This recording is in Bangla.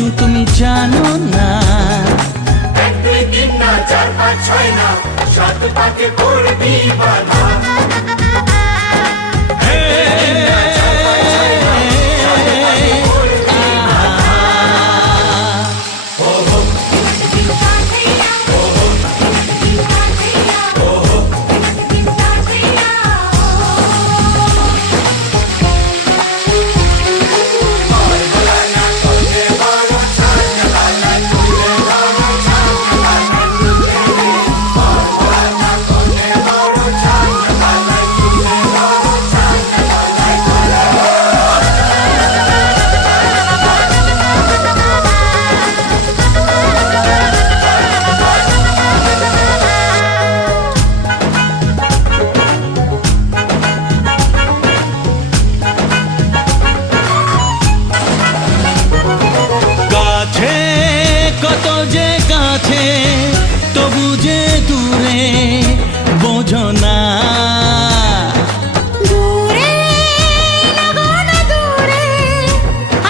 দিলাম তুমি জানো না। 1 2 3 না 4 5 6 না 7 পাকে করবি বাধা।